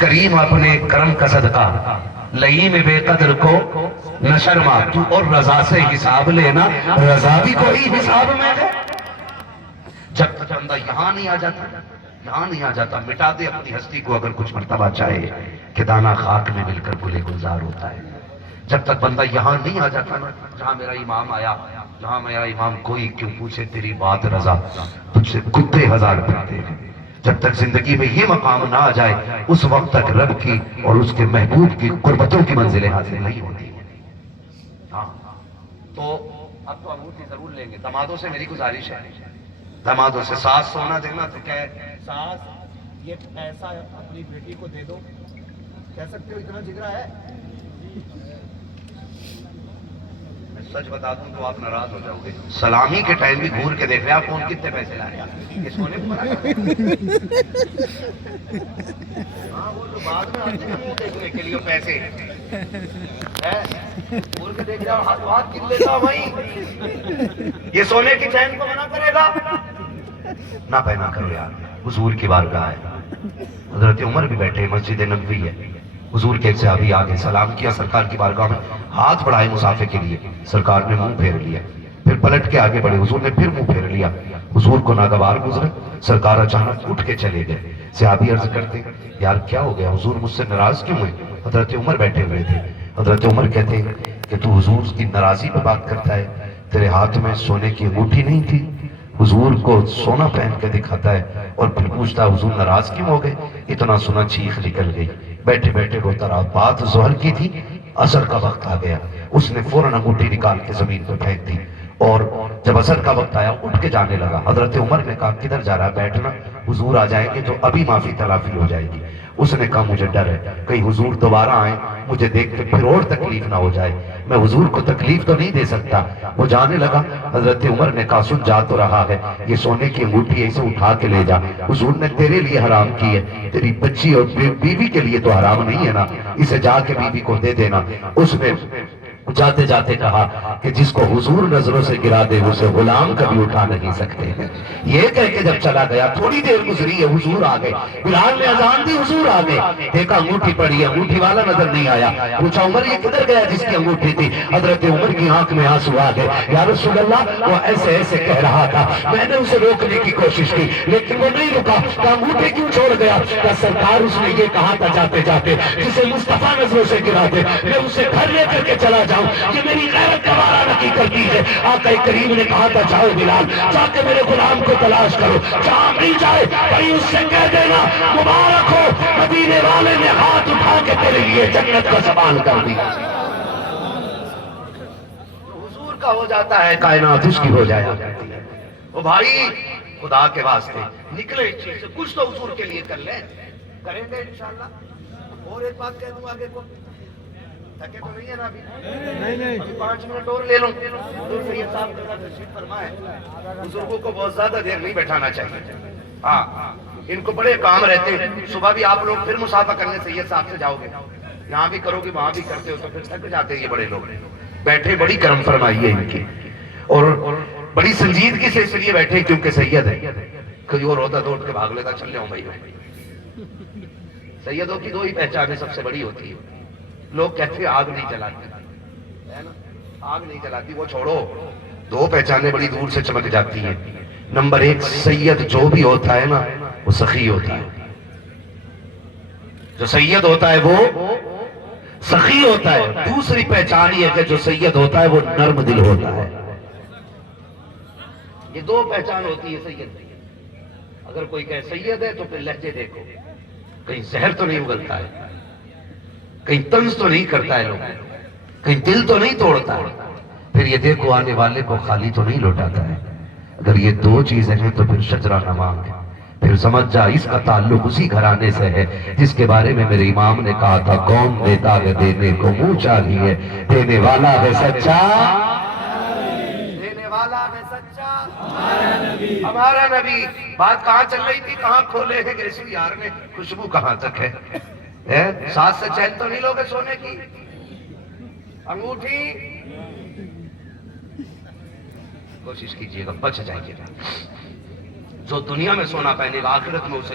کریم اپنے کرم کا صدقہ لئی میں بے قدر کو نہ شرما، تو اور رضا سے حساب لینا، رضا بھی کوئی حساب میں ہے۔ جب تک بندہ یہاں نہیں آ جاتا مٹا دے اپنی ہستی کو اگر کچھ مرتبہ چاہے کہ دانا خاک میں مل کر گلے گلزار ہوتا ہے۔ جب تک بندہ یہاں نہیں آ جاتا نا، جہاں میرا امام آیا، جہاں میرا امام کوئی کیوں پوچھے تیری بات رضا، تجھ سے کتے ہزار پھرتے ہیں۔ جب تک زندگی میں یہ مقام نہ آ جائے اس وقت تک رب کی اور اس کے محبوب کی قربتوں کی منزلیں حاصل نہیں ہوتی۔ ہاں تو اب تو انگوٹھی ضرور لیں گے، دامادوں سے میری گزارش ہے، دامادوں سے ساس سونا دینا تو کہے ساس یہ پیسہ اپنی بیٹی کو دے دو، کہہ سکتے ہو اتنا جگرا ہے؟ میں سچ بتا دوں تو آپ ناراض ہو جاؤ گے، سلامی کے ٹائم بھی گھور کے دیکھ رہے آپ کون کتنے پیسے لائے یہ سونے کو ہاں وہ جو بعد میں آتے ہیں منہ دیکھنے کے لیے پیسے گھور کے دیکھ رہا ہاتھ ہاتھ کن لیتا بھائی، یہ سونے کی چین کو منع کرے گا؟ نہ پہنا کرو یار، حضور کی بارگاہ ہے۔ حضرت عمر بھی بیٹھے، مسجد نبوی ہے، حضور کے ایک صحابی آگے سلام کیا، سرکار کی بارگاہ میں ہاتھ بڑھائے مسافے کے لیے، سرکار نے منہ پھیر لیا، پھر پلٹ کے آگے بڑھے، حضور نے پھر منہ پھیر لیا، حضور کو ناگوار گزرے، سرکار اچانک اٹھ کے چلے گئے۔ صحابی عرض کرتے یار کیا ہو گیا حضور، مجھ سے ناراض کیوں ہوئے؟ حضرت عمر بیٹھے ہوئے تھے، حضرت عمر کہتے ہیں کہ تو حضور کی ناراضی پہ بات کرتا ہے، تیرے ہاتھ میں سونے کی انگوٹھی نہیں تھی؟ حضور کو سونا پہن کے دکھاتا ہے اور پھر پوچھتا حضور ناراض کیوں ہو گئے؟ اتنا سنا چیخ نکل گئی، بیٹھے بیٹھے روتا رہا۔ بات ظہر کی تھی، عصر کا وقت آ گیا، اس نے فوراً انگوٹھی نکال کے زمین پہ پھینک دی، اور جب عصر کا وقت آیا اٹھ کے جانے لگا۔ حضرت عمر نے کہا کدھر جا رہا ہے؟ بیٹھنا، حضور آ جائیں گے تو ابھی معافی تلافی ہو جائے گی۔ اس نے کہا مجھے ڈر ہے کہیں حضور دوبارہ آئیں مجھے دیکھ کے پھر اور تکلیف نہ ہو جائے، میں حضور کو تکلیف تو نہیں دے سکتا۔ وہ جانے لگا، حضرت عمر نے کہا سن جا تو رہا ہے، یہ سونے کی انگوٹھی ہے، اسے اٹھا کے لے جا، حضور نے تیرے لیے حرام کی ہے، تیری بچی اور بیوی کے لیے تو حرام نہیں ہے نا، اسے جا کے بیوی کو دے دینا۔ اس نے جاتے جاتے کہا کہ جس کو حضور نظروں سے گرا دے اسے غلام کبھی اٹھا نہیں سکتے ہیں۔ یہ کہہ کے جب چلا گیا تھوڑی دیر گزری ہے حضور آ گئے، بلال نے اذان دی حضور آ گئے، دیکھا انگوٹھی پڑی ہے، انگوٹھی والا نظر نہیں آیا، پوچھا عمر یہ کدھر گیا جس کی انگوٹھی تھی؟ حضرت عمر کی آنکھ میں آنسو آ گئے، یا رسول اللہ وہ ایسے ایسے کہہ رہا تھا، میں نے اسے روکنے کی کوشش کی لیکن وہ نہیں رکا، کہ انگوٹھی کیوں چھوڑ گیا؟ کہ سرکار اس نے یہ کہا تھا جاتے جاتے جسے مصطفیٰ نظروں سے گرا دے میں اسے گھر لے کر کے چلا جاؤں، یہ میری غیرت گوارا نہیں کرتی ہے۔ آقا کریم نے کہا تھا جاؤ بلال جا کے میرے غلام کو تلاش کرو، جہاں مل جائے بھائی اس سے کہہ دینا مبارک ہو مدینے والے نے ہاتھ اٹھا کے تیرے لیے جنت کا سامان کر دیا۔ حضور کا ہو جاتا ہے کائنات اس کی ہو جایا کرتی ہے۔ وہ بھائی خدا کے واسطے نکلے اس چیز سے، کچھ تو حضور کے لیے کر لیں، کریں گے انشاءاللہ۔ اور ایک بات کہہ دوں آگے کو، تھکے تو نہیں ہے نا ابھی؟ ابھی 5 منٹ اور لے لوں۔ حضور سید صاحب کا تشریف فرمائے، بزرگوں کو بہت زیادہ دیر نہیں بیٹھانا چاہیے، ہاں ان کو بڑے کام رہتے ہیں۔ صبح بھی آپ لوگ پھر مسافہ کرنے سید صاحب سے جاؤ گے، یہاں بھی کرو گے وہاں بھی کرتے ہو تو پھر تھک جاتے ہیں یہ بڑے لوگ۔ بیٹھے بڑی کرم فرمائی ہے ان کی، اور بڑی سنجیدگی سے اس لیے بیٹھے کیونکہ سید ہے، کوئی اور ہوتا تو اٹھ کے بھاگ لیتا چل جاؤں بھائی۔ سیدوں کی 2 ہی پہچانیں سب سے بڑی ہوتی ہے، لوگ کہتے ہیں آگ نہیں جلاتی، آگ نہیں جلاتی، وہ چھوڑو، 2 پہچانیں بڑی دور سے چمک جاتی ہیں۔ نمبر 1 سید جو بھی ہوتا ہے نا وہ سخی ہوتا ہے، جو سید ہوتا ہے وہ سخی ہوتا ہے۔ دوسری پہچان یہ ہے کہ جو سید ہوتا ہے وہ نرم دل ہوتا ہے۔ یہ 2 پہچان ہوتی ہے سید۔ اگر کوئی کہے سید ہے تو پھر لہجے دیکھو، کہیں زہر تو نہیں اگلتا ہے، کہیں طنز تو نہیں کرتا ہے لوگ، کہیں دل تو نہیں توڑتا ہے، پھر یہ دیکھو آنے والے کو خالی تو نہیں لوٹاتا ہے۔ اگر یہ 2 چیزیں ہیں تو پھر شجرہ نماں ہے، پھر سمجھ جا اس کا تعلق اسی گھرانے سے ہے جس کے بارے میں میرے امام نے کہا تھا کون دیتا ہے دینے کو منہ چاہیے، دینے والا ہے سچا، دینے والا ہے سچا ہمارا نبی۔ بات کہاں چل رہی تھی، کہاں کھولے ہیں گیسو یار نے، خوشبو کہاں تک ہے؟ ساتھ سے چین تو نہیں لوگے سونے کی انگوٹھی؟ کوشش کیجئے گا بچ جائیے گا، جو دنیا میں سونا پہنے گا آخرت میں اسے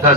10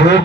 2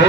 2